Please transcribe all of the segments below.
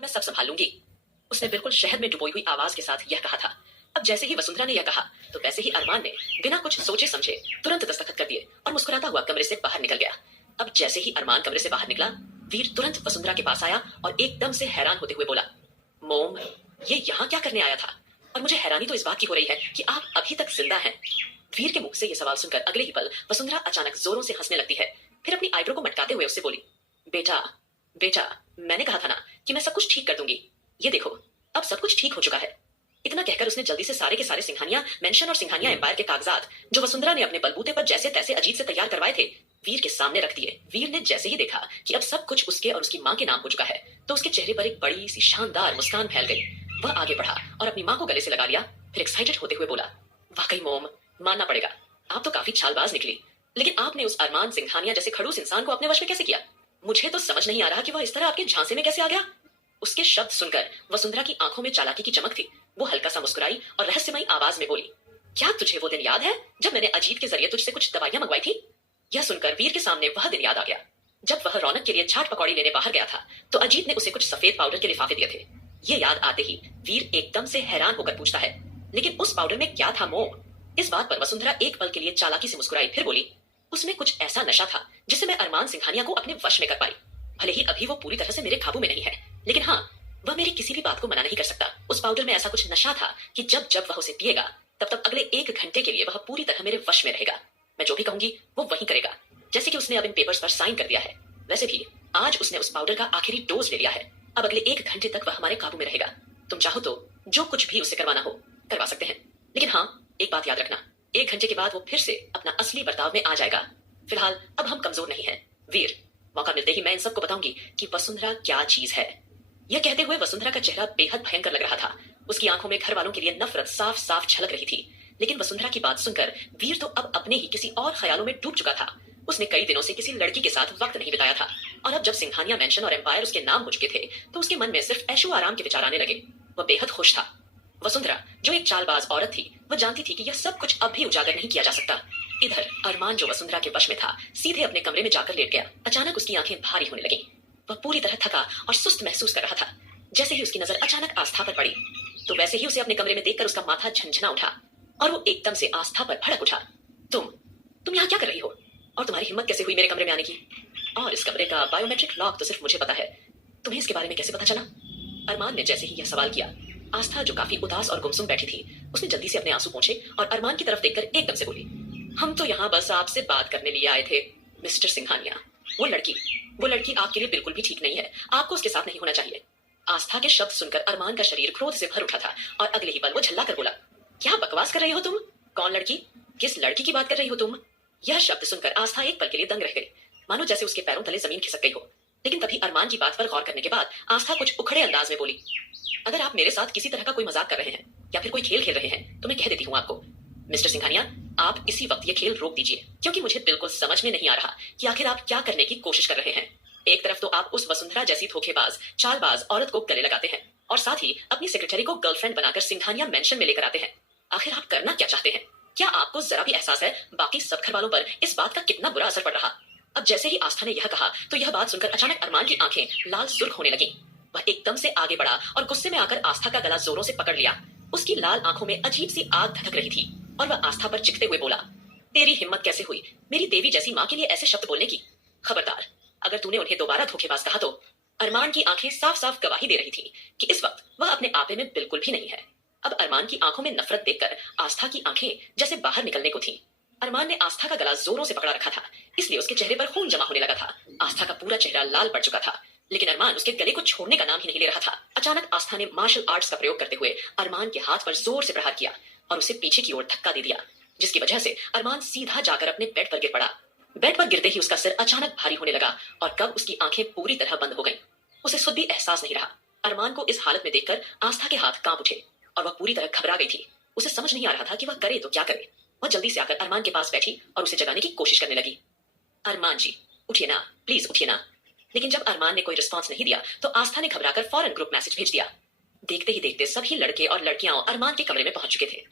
मैं सब संभाल लूंगी। उसने बिल्कुल शहद में डुबोई हुई आवाज के साथ यह कहा था। अब जैसे ही वसुंधरा ने यह कहा तो वैसे ही अरमान ने बिना कुछ सोचे समझे तुरंत दस्तखत कर दिए और मुस्कुराता हुआ कमरे से बाहर निकल गया। अब जैसे ही अरमान कमरे से बाहर निकला, वीर तुरंत वसुंधरा के पास आया और एकदम से हैरान होते हुए बोला, मोम, ये यहाँ क्या करने आया था? और मुझे हैरानी तो इस बात की हो रही है कि आप अभी तक जिंदा हैं। वीर के मुख से यह सवाल सुनकर अगले ही पल वसुंधरा अचानक जोरों से हंसने लगती है। फिर अपनी आईब्रो को मटकाते हुए उससे बोली, बेटा बेटा, मैंने कहा था ना कि मैं सब कुछ ठीक कर दूंगी। ये देखो, अब सब कुछ ठीक हो चुका है। इतना कहकर उसने जल्दी से सारे के सारे सिंघानिया मेंशन और सिंघानिया एम्पायर के कागजात जो वसुंधरा ने अपने बलबूते पर जैसे तैसे अजीत से तैयार करवाए थे, वीर के सामने रख दिए। वीर ने जैसे ही देखा कि अब सब कुछ उसके और उसकी माँ के नाम हो चुका है तो उसके चेहरे पर एक बड़ी सी शानदार मुस्कान फैल गई। वह आगे बढ़ा और अपनी माँ को गले से लगा लिया। फिर एक्साइटेड होते हुए बोला, वाकई मोम, मानना पड़ेगा, आप तो काफी चालबाज निकली, लेकिन आपने उस अरमान सिंघानिया जैसे खड़ूस इंसान को अपने वश में कैसे किया? मुझे तो समझ नहीं आ रहा कि वह इस तरह आपके झांसे में कैसे आ गया। उसके शब्द सुनकर वसुंधरा की आंखों में चालाकी की चमक थी। वो हल्का सा मुस्कुराई और रहस्यमयी आवाज में बोली, क्या तुझे वो दिन याद है जब मैंने अजीत के जरिए तुझसे कुछ दवाइयां मंगवाई थी? यह सुनकर वीर के सामने वह दिन याद आ गया जब वह रौनक के लिए चाट पकौड़ी लेने बाहर गया था तो अजीत ने उसे कुछ सफेद पाउडर के लिफाफे दिए थे। ये याद आते ही वीर एकदम से हैरान होकर पूछता है, लेकिन उस पाउडर में क्या था मोम? इस बात पर वसुंधरा एक पल के लिए चालाकी से मुस्कुराई, फिर बोली, उसमें कुछ ऐसा नशा था जिससे मैं अरमान सिंघानिया को अपने वश में कर पाई। भले ही अभी वो पूरी तरह से मेरे काबू में नहीं है, लेकिन हाँ, वह मेरी किसी भी बात को मना नहीं कर सकता। उस पाउडर में ऐसा कुछ नशा था कि जब जब वह उसे पिएगा तब तब अगले 1 घंटे के लिए वह पूरी तरह मेरे वश में रहेगा। मैं जो भी कहूंगी वो वही करेगा, जैसे कि उसने अब इन पेपर्स पर साइन कर दिया है। वैसे भी आज उसने उस पाउडर का आखिरी डोज ले लिया है। अब अगले 1 घंटे तक वह हमारे काबू में रहेगा। तुम चाहो तो जो कुछ भी उसे करवाना हो करवा सकते हैं, लेकिन हाँ, एक बात याद रखना, 1 घंटे के बाद वो फिर से अपना असली बर्ताव में आ जाएगा। फिलहाल अब हम कमजोर नहीं हैं। वीर, मौका मिलते ही मैं इन सबको बताऊंगी कि वसुंधरा क्या चीज है। यह कहते हुए वसुंधरा का चेहरा बेहद भयंकर लग रहा था। उसकी आंखों में घर वालों के लिए नफरत साफ साफ झलक रही थी। लेकिन वसुंधरा की बात सुनकर वीर तो अब अपने ही किसी और ख्यालों में डूब चुका था। उसने कई दिनों से किसी लड़की के साथ वक्त नहीं बिताया था और अब जब सिंघानिया मेंशन और एम्पायर उसके नाम हो चुके थे तो उसके मन में सिर्फ ऐशो आराम के विचार आने लगे। वह बेहद खुश था। वसुंधरा, जो एक चालबाज औरत थी, वह जानती थी कि यह सब कुछ अब भी उजागर नहीं किया जा सकता। इधर अरमान, जो वसुंधरा के वश में था, सीधे अपने कमरे में जाकर लेट गया। अचानक उसकी आंखें भारी होने लगीं। वह पूरी तरह थका और सुस्त महसूस कर रहा था। जैसे ही उसकी नजर अचानक आस्था पर पड़ी तो वैसे ही उसे अपने कमरे में देखकर उसका माथा झंझना उठा और वो एकदम से आस्था पर भड़क उठा। तुम यहाँ क्या कर रही हो? और तुम्हारी हिम्मत कैसे हुई मेरे कमरे में आने की? और इस कमरे का बायोमेट्रिक लॉक तो सिर्फ मुझे पता है, तुम्हें इसके बारे में कैसे पता चला? अरमान ने जैसे ही यह सवाल किया, आस्था, जो काफी उदास और गुमसुम बैठी थी, उसने जल्दी से अपने आंसू पोंछे और अरमान की तरफ देखकर एकदम से बोली, हम तो यहाँ बस आपसे बात करने लिए आए थे मिस्टर सिंघानिया। वो लड़की आपके लिए बिल्कुल भी ठीक नहीं है। आपको उसके साथ नहीं होना चाहिए। आस्था के शब्द सुनकर अरमान का शरीर क्रोध से भर उठा था और अगले ही पल वो झल्ला कर बोला, क्या बकवास कर रही हो तुम? कौन लड़की? किस लड़की की बात कर रही हो तुम? यह शब्द सुनकर आस्था एक पल के लिए दंग रह गई, मानो जैसे उसके पैरों तले जमीन खिसक गई हो। लेकिन तभी अरमान की बात पर गौर करने के बाद आस्था कुछ उखड़े अंदाज में बोली, अगर आप मेरे साथ किसी तरह का कोई मजाक कर रहे हैं या फिर कोई खेल खेल रहे हैं तो मैं कह देती हूँ आपको, मिस्टर सिंघानिया, आप इसी वक्त ये खेल रोक दीजिए, क्योंकि मुझे बिल्कुल समझ में नहीं आ रहा कि आखिर आप क्या करने की कोशिश कर रहे हैं। एक तरफ तो आप उस वसुंधरा जैसी धोखेबाज, चालबाज औरत को गले लगाते हैं और साथ ही अपनी सेक्रेटरी को गर्लफ्रेंड बनाकर सिंघानिया मेंशन में लेकर आते हैं। आखिर आप करना क्या चाहते हैं? क्या आपको जरा भी एहसास है बाकी सब घर वालों पर इस बात का कितना बुरा असर पड़ रहा? अब जैसे ही आस्था ने यह कहा तो यह बात सुनकर अचानक अरमान की आंखें लाल सुर्ख होने लगी। वह एकदम से आगे बढ़ा और गुस्से में आकर आस्था का गला जोरों से पकड़ लिया। उसकी लाल आंखों में अजीब सी आग धधक रही थी और वह आस्था पर चिखते हुए बोला, तेरी हिम्मत कैसे हुई मेरी देवी जैसी माँ के लिए ऐसे शब्द बोलने की? खबरदार, अगर तूने उन्हें दोबारा धोखेबाज कहा तो। अरमान की आंखें साफ साफ गवाही दे रही थी कि इस वक्त वह अपने आपे में बिल्कुल भी नहीं है। अब अरमान की आंखों में नफरत देखकर आस्था की आंखें जैसे बाहर निकलने को थी। अरमान ने आस्था का गला जोरों से पकड़ा रखा था, इसलिए उसके चेहरे पर खून जमा होने लगा था। आस्था का पूरा चेहरा लाल पड़ चुका था, लेकिन अरमान उसके गले को छोड़ने का नाम ही नहीं ले रहा था। अचानक आस्था ने मार्शल आर्ट्स का प्रयोग करते हुए अरमान के हाथ पर जोर से प्रहार किया और उसे पीछे की ओर धक्का दे दिया, जिसकी वजह से अरमान सीधा जाकर अपने बेड पर गिर पड़ा। बेड पर गिरते ही उसका सिर अचानक भारी होने लगा और कब उसकी आंखें पूरी तरह बंद हो गईं। उसे खुद भी एहसास नहीं रहा। अरमान को इस हालत में देखकर आस्था के हाथ कांप उठे और वह पूरी तरह घबरा गई थी। उसे समझ नहीं आ रहा था कि वह करे तो क्या करे। वह जल्दी से आकर अरमान के पास बैठी और उसे जगाने की कोशिश करने लगी। अरमान जी, उठिए ना, प्लीज उठिए ना। लेकिन जब अरमान ने कोई रिस्पॉन्स नहीं दिया तो आस्था ने घबराकर फौरन ग्रुप मैसेज भेज दिया। देखते ही देखते सभी लड़के और लड़कियां अरमान के कमरे में पहुंच चुके थे।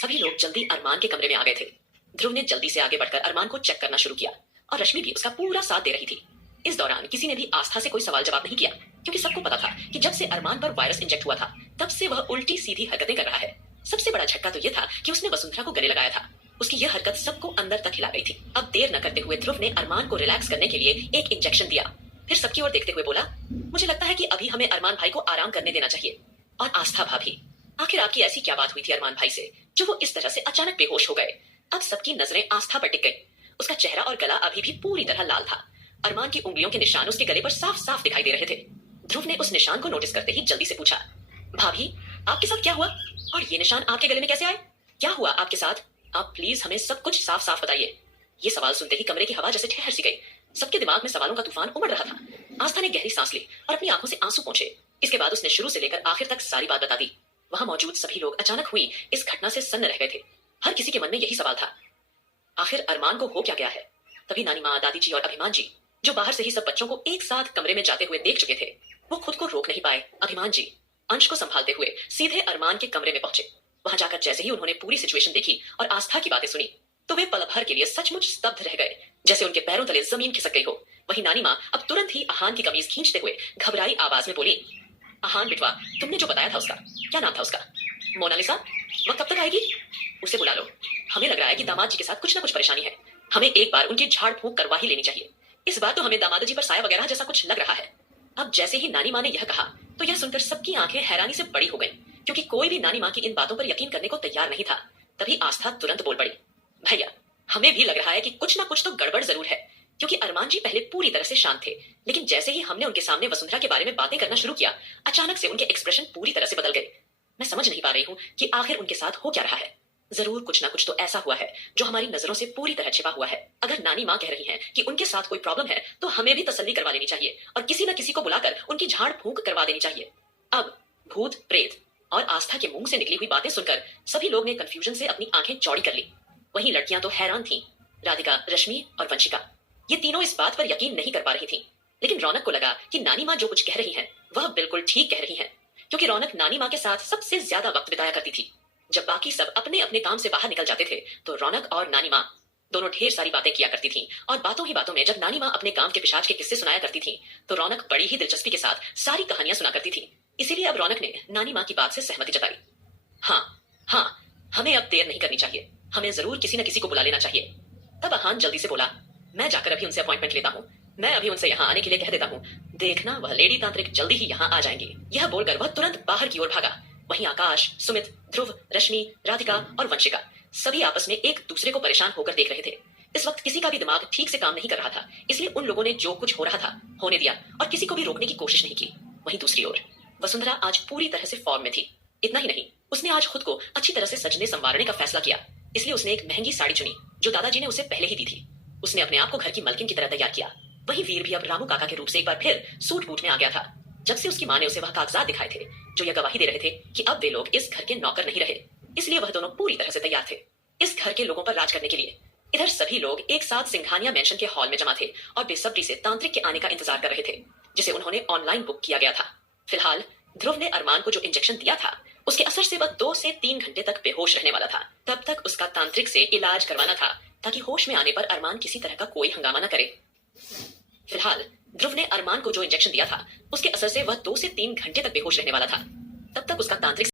सभी लोग जल्दी अरमान के कमरे में आ गए थे। ध्रुव ने जल्दी से आगे बढ़कर अरमान को चेक करना शुरू किया और रश्मि भी उसका पूरा साथ दे रही थी। इस दौरान किसी ने भी आस्था से कोई सवाल जवाब नहीं किया, क्योंकि सबको पता था कि जब से अरमान पर वायरस इंजेक्ट हुआ था तब से वह उल्टी सीधी हरकतें कर रहा है। सबसे बड़ा झटका तो यह था कि उसने वसुंधरा को गले लगाया था। उसकी यह हरकत सबको अंदर तक हिला गई थी। अब देर न करते हुए ध्रुव ने अरमान को रिलैक्स करने के लिए एक इंजेक्शन दिया। फिर सबकी ओर देखते हुए बोला, मुझे लगता है कि अभी हमें अरमान भाई को आराम करने देना चाहिए। और आस्था भाभी, आखिर आपकी ऐसी क्या बात हुई थी अरमान भाई से जो वो इस तरह से अचानक बेहोश हो गए? अब सबकी नजरें आस्था पर टिक गई। उसका चेहरा और गला अभी भी पूरी तरह लाल था। अरमान की उंगलियों के निशान उसके गले पर साफ साफ दिखाई दे रहे थे। ध्रुव ने उस निशान को नोटिस करते ही जल्दी से पूछा, भाभी आपके साथ क्या हुआ? और ये निशान आपके गले में कैसे आए? क्या हुआ आपके साथ? आप प्लीज हमें सब कुछ साफ साफ बताइए। ये सवाल सुनते ही कमरे की हवा जैसे ठहर सी गई। सबके दिमाग में सवालों का तूफान उमड़ रहा था। आस्था ने गहरी सांस ली और अपनी आंखों से आंसू पोंछे। इसके बाद उसने शुरू से लेकर आखिर तक सारी बात बता दी। वहां मौजूद सभी लोग अचानक हुई इस घटना से सन्न रह गए थे। हर किसी के मन में यही सवाल था, आखिर अरमान को हो क्या गया है? तभी नानी माँ, दादी जी और अभिमान जी, जो बाहर से ही सब बच्चों को एक साथ कमरे में जाते हुए देख चुके थे, वो खुद को रोक नहीं पाए। अभिमान जी अंश को संभालते हुए सीधे अरमान के कमरे में पहुंचे। वहां जाकर जैसे ही उन्होंने पूरी सिचुएशन देखी और आस्था की बातें सुनी तो वे पल भर के लिए सचमुच स्तब्ध रह गए, जैसे उनके पैरों तले जमीन खिसक गई हो। वहीं नानी माँ अब तुरंत ही आहान की कमीज खींचते हुए घबराई आवाज में बोली, आहान बिटवा, तुमने जो बताया था उसका क्या नाम था उसका? मोनालिसा। वह कब तक आएगी? उसे बुला लो। हमें लग रहा है कि दामाद जी के साथ कुछ ना कुछ परेशानी है। हमें एक बार उनकी झाड़ फूंक करवा ही लेनी चाहिए। इस बार तो हमें दामाद जी पर साया वगैरह जैसा कुछ लग रहा है। अब जैसे ही नानी माँ ने यह कहा तो यह सुनकर सबकी आंखें हैरानी से बड़ी हो गईं, क्योंकि कोई भी नानी माँ की इन बातों पर यकीन करने को तैयार नहीं था। तभी आस्था तुरंत बोल पड़ी, भैया हमें भी लग रहा है कि कुछ ना कुछ तो गड़बड़ जरूर है, क्योंकि अरमान जी पहले पूरी तरह से शांत थे, लेकिन जैसे ही हमने उनके सामने वसुंधरा के बारे में बातें करना शुरू किया, अचानक से उनके एक्सप्रेशन पूरी तरह से बदल गए। मैं समझ नहीं पा रही हूँ कि आखिर उनके साथ हो क्या रहा है। जरूर कुछ ना कुछ तो ऐसा हुआ है जो हमारी नजरों से पूरी तरह छिपा हुआ है। अगर नानी माँ कह रही हैं कि उनके साथ कोई प्रॉब्लम है तो हमें भी तसल्ली करवा लेनी चाहिए और किसी न किसी को बुलाकर उनकी झाड़ फूंक करवा देनी चाहिए। अब भूत प्रेत और आस्था के मुंह से निकली हुई बातें सुनकर सभी लोग ने कंफ्यूजन से अपनी आंखें चौड़ी कर ली। वहीं लड़कियां तो हैरान थीं। राधिका, रश्मि और वंशिका, ये तीनों इस बात पर यकीन नहीं कर पा रही थीं। लेकिन रौनक को लगा कि नानी माँ जो कुछ कह रही हैं वह बिल्कुल ठीक कह रही हैं, क्योंकि रौनक नानी माँ के साथ सबसे ज्यादा वक्त बिताया करती थी। जब बाकी सब अपने अपने काम से बाहर निकल जाते थे तो रौनक और नानी माँ दोनों ढेर सारी बातें किया करती थीं। और बातों ही बातों में जब नानी माँ अपने गांव के पिशाच के किस्से सुनाया करती थीं तो रौनक बड़ी ही दिलचस्पी के साथ सारी कहानियां सुना करती थी। इसीलिए अब रौनक ने नानी माँ की बात से सहमति जताई। हाँ हाँ, हमें अब देर नहीं करनी चाहिए, हमें जरूर किसी न किसी को बुला लेना चाहिए। तब अहान जल्दी से बोला, मैं जाकर अभी उनसे अपॉइंटमेंट लेता हूँ। मैं अभी उनसे यहाँ आने के लिए कह देता हूँ। देखना वह लेडी तांत्रिक जल्दी ही यहाँ आ जाएंगी। यह बोलकर वह तुरंत बाहर की ओर भागा। वहीं आकाश, सुमित, ध्रुव, रश्मि, राधिका और वंशिका सभी आपस में एक दूसरे को परेशान होकर देख रहे थे। इस वक्त किसी का भी दिमाग ठीक से काम नहीं कर रहा था, इसलिए उन लोगों ने जो कुछ हो रहा था होने दिया और किसी को भी रोकने की कोशिश नहीं की। वहीं दूसरी ओर वसुंधरा आज पूरी तरह से फॉर्म में थी। इतना ही नहीं, उसने आज खुद को अच्छी तरह से सजने संवारने का फैसला किया। इसलिए उसने एक महंगी साड़ी चुनी जो दादाजी ने उसे पहले ही दी थी। उसने अपने आप को घर की मलकिन की तरह तैयार किया। वहीं वीर भी अब रामू काका के रूप से एक बार फिर सूट बूट में आ गया था। जब से उसकी माँ ने उसे वह कागजात दिखाए थे जो यह गवाही दे रहे थे कि अब वे लोग इस घर के नौकर नहीं रहे, इसलिए वह दोनों पूरी तरह से तैयार थे इस घर के लोगों पर राज करने के लिए। इधर सभी लोग एक साथ सिंघानिया मेंशन के हॉल में जमा थे और बेसब्री से तांत्रिक के आने का इंतजार कर रहे थे, जिसे उन्होंने ऑनलाइन बुक किया गया था। फिलहाल ध्रुव ने अरमान को जो इंजेक्शन दिया था उसके असर से वह 2 से 3 घंटे तक बेहोश रहने वाला था। तब तक उसका तांत्रिक से इलाज करवाना था ताकि होश में आने पर अरमान किसी तरह का कोई हंगामा न करे। फिलहाल ध्रुव ने अरमान को जो इंजेक्शन दिया था उसके असर से वह 2 से 3 घंटे तक बेहोश रहने वाला था। तब तक उसका तांत्रिक